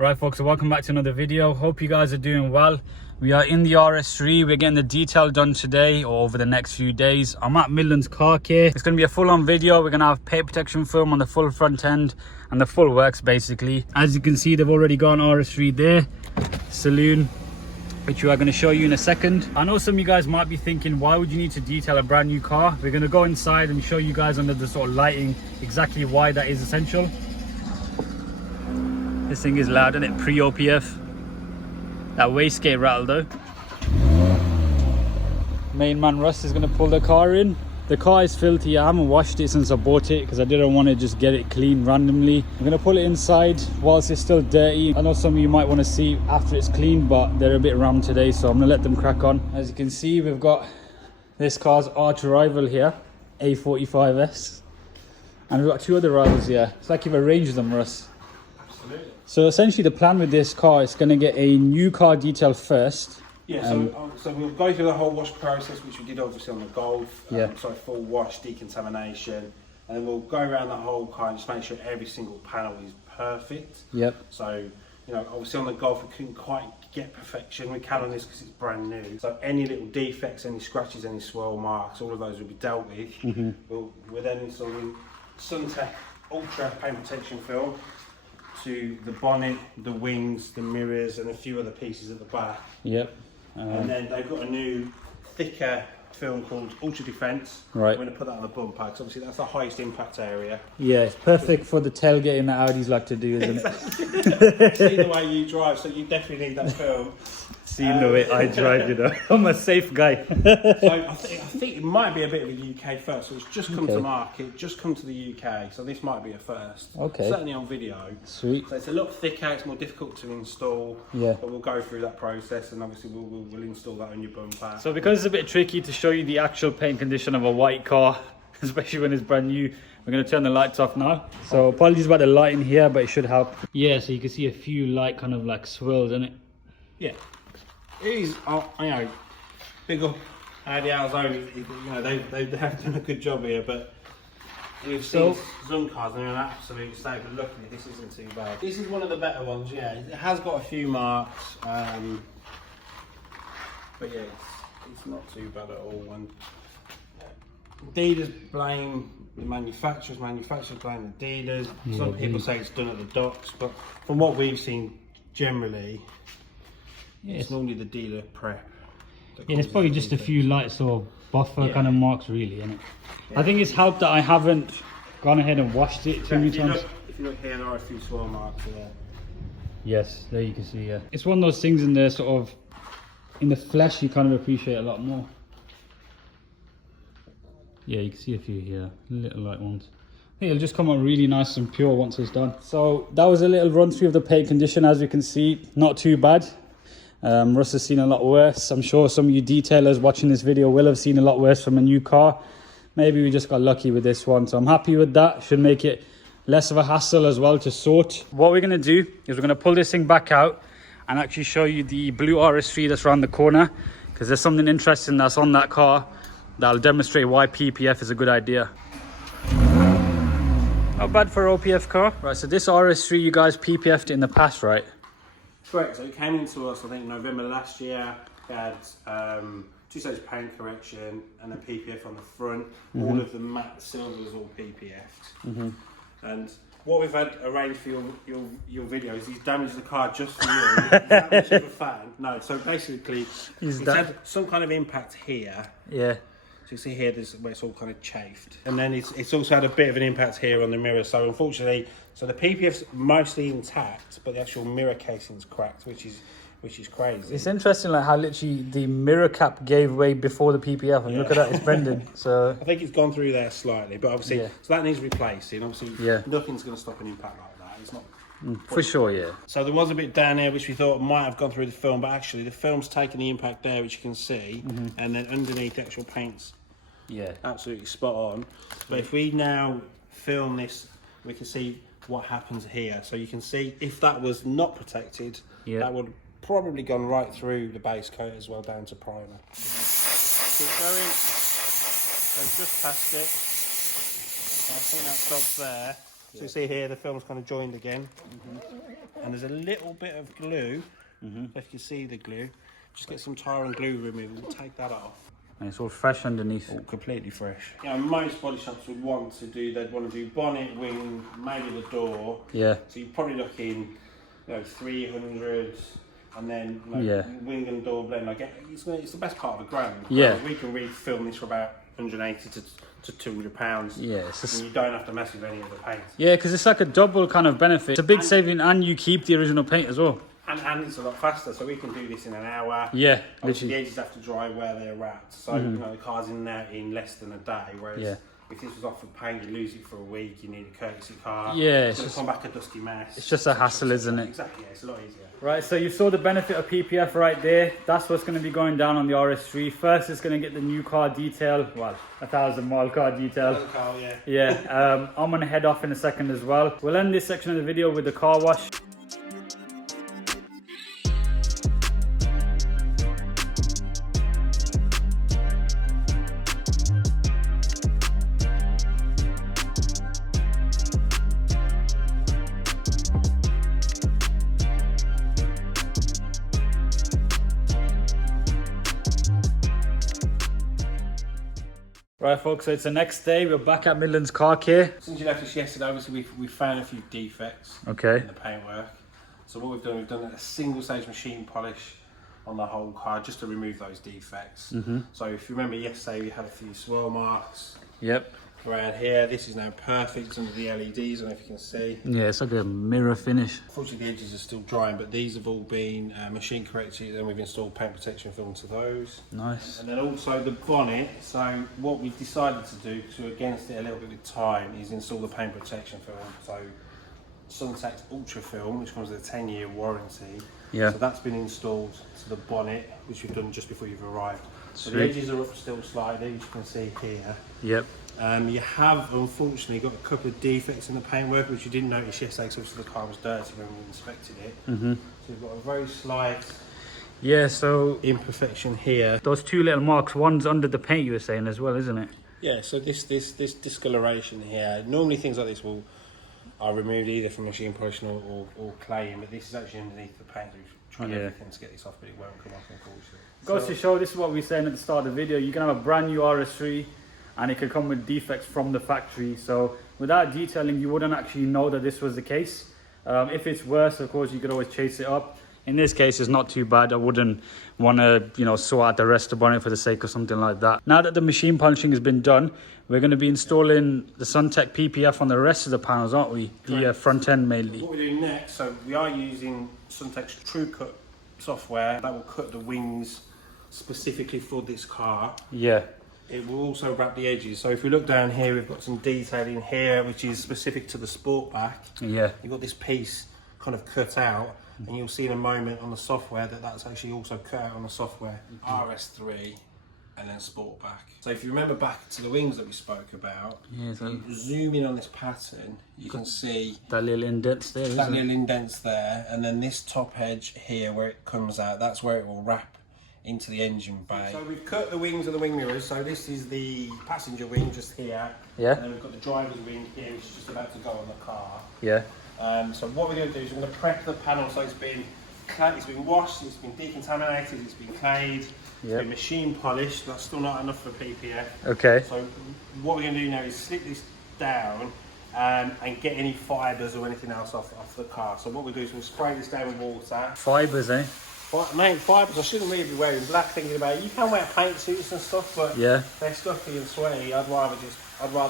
Right folks, so welcome back to another video. Hope you guys are doing well. We are in the RS3. We're getting the detail done today or over the next few days. I'm at Midlands Car Care. It's going to be a full-on video. We're going to have paint protection film on the full front end and the full works basically. As you can see, they've already got an RS3 there, saloon, which we are going to show you in a second. I know some of you guys might be thinking, why would you need to detail a brand new car? We're going to go inside and show you guys under the sort of lighting exactly why that is essential. This thing is loud, isn't it? Pre-OPF. That wastegate rattle though. Main man Russ is going to pull the car in. The car is filthy. I haven't washed it since I bought it because I didn't want to just get it clean randomly. I'm going to pull it inside whilst it's still dirty. I know some of you might want to see after it's clean, but they're a bit rammed today, so I'm going to let them crack on. As you can see, we've got this car's arch rival here, A45S. And we've got two other rivals here. It's like you've arranged them, Russ. Absolutely. So essentially the plan with this car is going to get a new car detail first. Yeah, so we'll go through the whole wash process, which we did obviously on the Golf. So full wash, decontamination, and then we'll go around that whole car and just make sure every single panel is perfect. Yep. So, you know, obviously on the Golf we couldn't quite get perfection. We can on this because it's brand new. So any little defects, any scratches, any swirl marks, all of those will be dealt with. We're then installing Suntech Ultra paint protection film to the bonnet, the wings, the mirrors, and a few other pieces at the back. Yep. And then they've got a new, thicker film called Ultra Defense. Right. We're going to put that on the bumper because obviously that's the highest impact area. Yeah, it's perfect for the tailgating that Audis like to do, isn't it? See the way you drive, so you definitely need that film. See the way I drive, you know. I'm a safe guy. So I think it might be a bit of a UK first. So it's just come to market, just come to the UK. So this might be a first. Okay. Certainly on video. Sweet. So it's a lot thicker, it's more difficult to install. Yeah. But we'll go through that process and obviously we'll install that on your bumper. So because it's a bit tricky to show you the actual paint condition of a white car, especially when it's brand new, we're going to turn the lights off now. So apologies about the light in here, but it should help. Yeah, so you can see a few light kind of like swirls in it. Yeah. It is, you know, big up AUDI RS3, you know, they have done a good job here, but we've seen some cars and they're an absolute state, but luckily this isn't too bad. This is one of the better ones, yeah. It has got a few marks, but yeah, it's not too bad at all. And dealers blame the manufacturers blame the dealers. Some people say it's done at the docks, but from what we've seen generally, it's normally the dealer prep. Yeah, it's probably just a few lights or buffer kind of marks really, isn't it? I think it's helped that I haven't gone ahead and washed it too many times. If you look here, there are a few swirl marks there. Yes, there you can see, yeah. It's one of those things in there sort of, in the flesh you kind of appreciate a lot more. Yeah, you can see a few here, little light ones. I think it'll just come out really nice and pure once it's done. So that was a little run through of the paint condition. As you can see, not too bad. Russ has seen a lot worse. I'm sure some of you detailers watching this video will have seen a lot worse from a new car. Maybe we just got lucky with this one, so I'm happy with that. Should make it less of a hassle as well to sort. What we're going to do is we're going to pull this thing back out and actually show you the blue RS3 that's around the corner, because there's something interesting that's on that car that'll demonstrate why PPF is a good idea. Not bad for an OPF car. Right, so this RS3 you guys PPF'd it in the past, right? Correct, so it came into us, I think, November last year. We had two-stage paint correction and then PPF on the front. All of the matte silver was all PPF'd. And what we've had arranged for your video is he's damaged the car just for you. He's that much of a fan. No, so basically, it's had some kind of impact here. Yeah. So you see here, there's where it's all kind of chafed. And then it's also had a bit of an impact here on the mirror. So unfortunately, so the PPF's mostly intact, but the actual mirror casing's cracked, which is crazy. It's interesting like how literally the mirror cap gave way before the PPF, and look at that, it's bending. So I think it's gone through there slightly, but obviously, so that needs replacing. Obviously, nothing's going to stop an impact like that. It's not. For sure, yeah. So there was a bit down there which we thought might have gone through the film, but actually the film's taken the impact there, which you can see, and then underneath the actual paint's absolutely spot on. But if we now film this, we can see what happens here. So you can see if that was not protected, that would probably gone right through the base coat as well down to primer. Keep going. So just past it. I think that stops there. So you see here, the film's kind of joined again. And there's a little bit of glue. If you can see the glue, just get some tar and glue removal, take that off. And it's all fresh underneath. All completely fresh. Yeah, most body shops would want to do, they'd want to do bonnet, wing, maybe the door. Yeah. So you're probably looking, 300, and then wing and door blend. Like it's the best part of the grand. Yeah. We can refilm this for about 180 to 200 pounds. Yeah, it's just... and you don't have to mess with any of the paint. Yeah, because it's like a double kind of benefit. It's a big saving, and you keep the original paint as well. And it's a lot faster, so we can do this in an hour. Yeah, obviously literally. the edges have to dry where they're at, so the car's in there in less than a day. Whereas if this was off of paint, you lose it for a week. You need a courtesy car. Yeah, it's just come back a dusty mess. It's just a hassle, isn't it? Exactly. Yeah, it's a lot easier. Right, so you saw the benefit of PPF right there. That's what's going to be going down on the RS3. First, it's going to get the new car detail. Well, 1,000-mile car detail. Car, yeah. Yeah, I'm going to head off in a second as well. We'll end this section of the video with the car wash. Right, folks, so it's the next day. We're back at Midlands Car Care. Since you left us yesterday, obviously we found a few defects in the paintwork. So what we've done a single stage machine polish on the whole car just to remove those defects. So if you remember yesterday, we had a few swirl marks. Yep. Around here, this is now perfect under the LEDs. I don't know if you can see. Yeah, it's like a mirror finish. Unfortunately, the edges are still drying, but these have all been machine corrected, and we've installed paint protection film to those. Nice. And then also the bonnet. So what we've decided to do, because we're against it a little bit with time, is install the paint protection film. So Suntex Ultra Film, which comes with a 10-year warranty. Yeah. So that's been installed to the bonnet, which we've done just before you've arrived. So Sweet. the edges are up still slightly, which you can see here. Yep. You have unfortunately got a couple of defects in the paintwork, which you didn't notice yesterday because obviously the car was dirty when we inspected it. So we've got a very slight imperfection here. Those two little marks, one's under the paint you were saying as well, isn't it? Yeah, so this discoloration here, normally things like this are removed either from machine polishing or claying, but this is actually underneath the paint. We've tried everything to get this off, but it won't come off, unfortunately. Goes to show, this is what we were saying at the start of the video, you can have a brand new RS3 and it could come with defects from the factory. So without detailing, you wouldn't actually know that this was the case. If it's worse, of course, you could always chase it up. In this case, it's not too bad. I wouldn't want to, sort out the rest of the bonnet for the sake of something like that. Now that the machine polishing has been done, we're going to be installing the Suntech PPF on the rest of the panels, aren't we? Correct. The front end mainly. What we're doing next, so we are using Suntech's TrueCut software that will cut the wings specifically for this car. Yeah. It will also wrap the edges. So if we look down here, we've got some detailing here, which is specific to the Sportback. Yeah. You've got this piece kind of cut out, and you'll see in a moment on the software that that's actually also cut out on the software. RS3 and then Sportback. So if you remember back to the wings that we spoke about, you zoom in on this pattern, you can see that little indents there, that little indents there, and then this top edge here where it comes out, that's where it will wrap into the engine bay. So we've cut the wings of the wing mirrors. So this is the passenger wing just here. Yeah. And then we've got the driver's wing here, which is just about to go on the car. Yeah. So what we're going to do is we're going to prep the panel so it's been washed, it's been decontaminated, it's been clayed, it's been machine polished. That's still not enough for PPF. Okay. So what we're going to do now is slip this down and get any fibres or anything else off the car. So what we do is we'll spray this down with water. Fibres, eh? Mate, fibres, I shouldn't really be wearing black thinking about it. You can wear paint suits and stuff, but they're stuffy and sweaty. I'd rather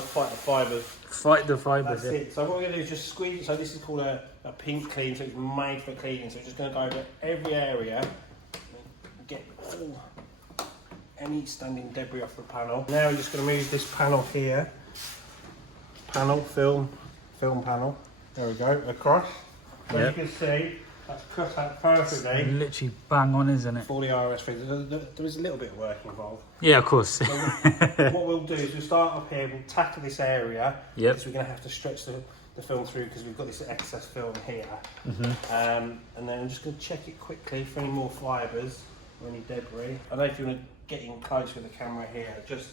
fight the fibres. Fight the fibres, that's it. So what we're going to do is just squeeze. So this is called a pink clean, so it's made for cleaning. So we're just going to go over every area, get any standing debris off the panel. Now we're just going to move this panel here. Film panel. There we go, across. So you can see, that's cut out perfectly. It's literally bang on, isn't it? For the RS3. There is a little bit of work involved. Yeah, of course. So what we'll do is we'll start up here, we'll tackle this area. Yep. Because we're going to have to stretch the film through because we've got this excess film here. And then I'm just going to check it quickly for any more fibres or any debris. I don't know if you want to get in close with the camera here. Just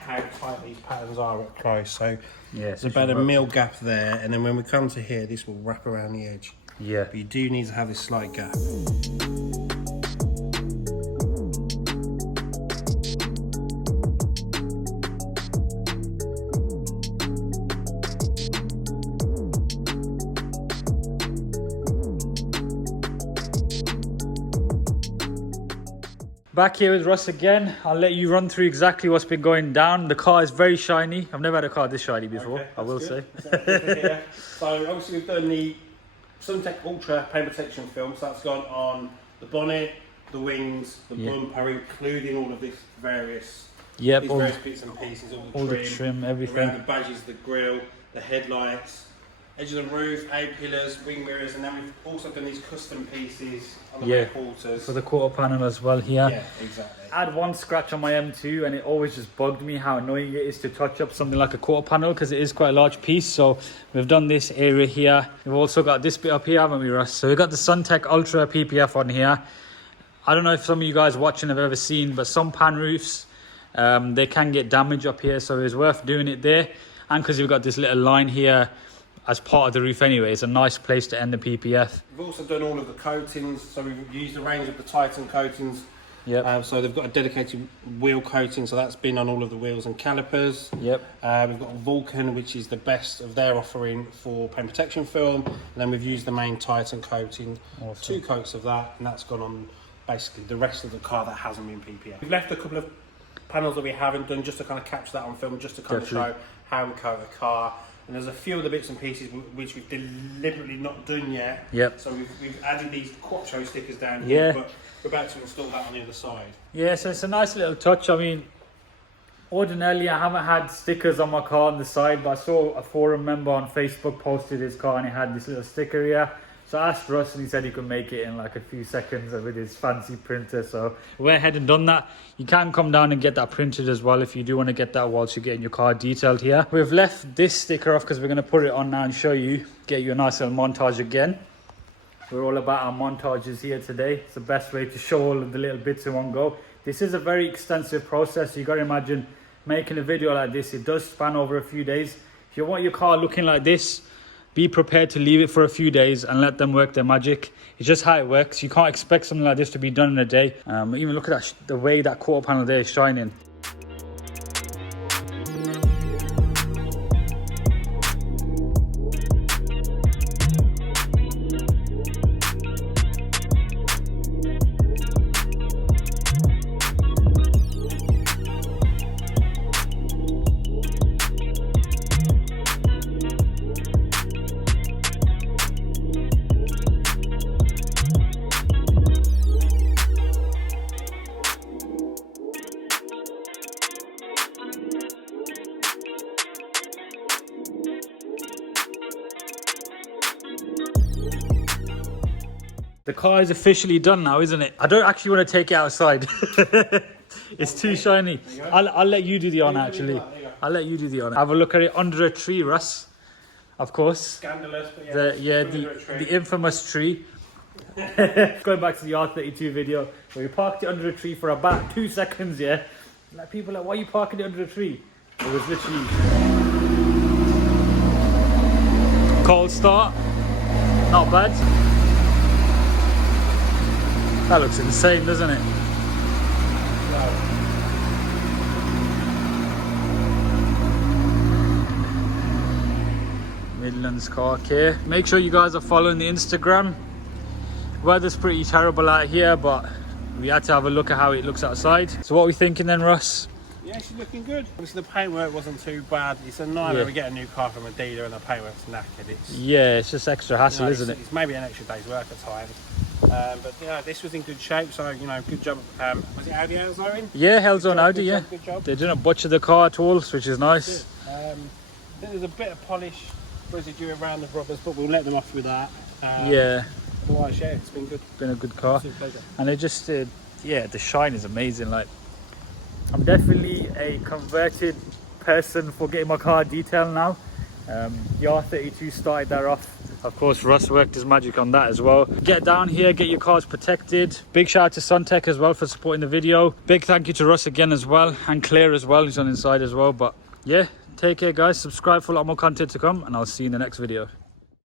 how tight these patterns are up close. So Yeah, there's about a mil gap there, and then when we come to here, this will wrap around the edge. Yeah. But you do need to have this slight gap. Back here with Russ again. I'll let you run through exactly what's been going down. The car is very shiny. I've never had a car this shiny before, Okay, I will good. say. So obviously we've done the Suntech Ultra paint protection film, so that's gone on the bonnet, the wings, the bumper, including all of this various, Yep, these various bits and pieces, all the trim, everything. around the badges, the grille, the headlights, edge of the roof, A-pillars, wing mirrors, and then we've also done these custom pieces on the rear quarters. For the quarter panel as well here. Yeah, exactly. I had one scratch on my M2 and it always just bugged me how annoying it is to touch up something like a quarter panel because it is quite a large piece. So we've done this area here. We've also got this bit up here, haven't we, Russ? So we've got the Suntech Ultra PPF on here. I don't know if some of you guys watching have ever seen, but some pan roofs, they can get damage up here. So it's worth doing it there. And because we've got this little line here as part of the roof anyway, it's a nice place to end the PPF. We've also done all of the coatings, so we've used a range of the Titan coatings. Yep. So they've got a dedicated wheel coating, so that's been on all of the wheels and calipers. Yep. We've got Vulcan, which is the best of their offering for paint protection film, and then we've used the main Titan coating, Awesome. 2 coats of that, and that's gone on basically the rest of the car that hasn't been PPF. We've left a couple of panels that we haven't done just to kind of capture that on film, just to kind of show how we coat a car. And there's a few of the bits and pieces which we've deliberately not done yet. Yep. So we've added these Quattro stickers down here, but we're about to install that on the other side. Yeah, so it's a nice little touch. I mean, ordinarily I haven't had stickers on my car on the side, but I saw a forum member on Facebook posted his car and he had this little sticker here. So I asked Russ and he said he could make it in like a few seconds with his fancy printer. So we went ahead and done that. You can come down and get that printed as well if you do want to get that whilst you're getting your car detailed here. We've left this sticker off because we're going to put it on now and show you, get you a nice little montage again. We're all about our montages here today. It's the best way to show all of the little bits in one go. This is a very extensive process. You got to imagine making a video like this. It does span over a few days. If you want your car looking like this, be prepared to leave it for a few days and let them work their magic. It's just how it works. You can't expect something like this to be done in a day. Even look at that, the way that quarter panel there is shining. The car is officially done now, isn't it? I don't actually want to take it outside. It's too shiny. I'll let you do the honor, actually. I'll let you do the honor. Have a look at it under a tree, Russ. Of course. Scandalous, but The infamous tree. Going back to the R32 video, where we parked it under a tree for about 2 seconds, yeah? Like, people are like, why are you parking it under a tree? It was literally... Cold start. Not bad. That looks insane, doesn't it? Midlands Car Care. Make sure you guys are following the Instagram. Weather's pretty terrible out here, but we had to have a look at how it looks outside. So what are we thinking then, Russ? yeah, she's looking good. Obviously the paintwork wasn't too bad. It's a nightmare to get a new car from a dealer and the paintwork's knackered. It's just extra hassle, isn't it? It's maybe an extra day's work at times. But yeah, this was in good shape, so good job. Was it Audi R3? Yeah, held on Audi, yeah. Good job. They didn't butcher the car at all, which is nice. I think there's a bit of polish residue around the rubbers, but we'll let them off with that. Otherwise, yeah, it's been good. Been a good car. Absolute pleasure. And it just, the shine is amazing. Like, I'm definitely a converted person for getting my car detailed now. The R32 started that off. Of course, Russ worked his magic on that as well. Get down here, get your cars protected. Big shout out to Suntech as well for supporting the video. Big thank you to Russ again as well, and Claire as well, who's on inside as well. But yeah, take care guys, subscribe for a lot more content to come, and I'll see you in the next video.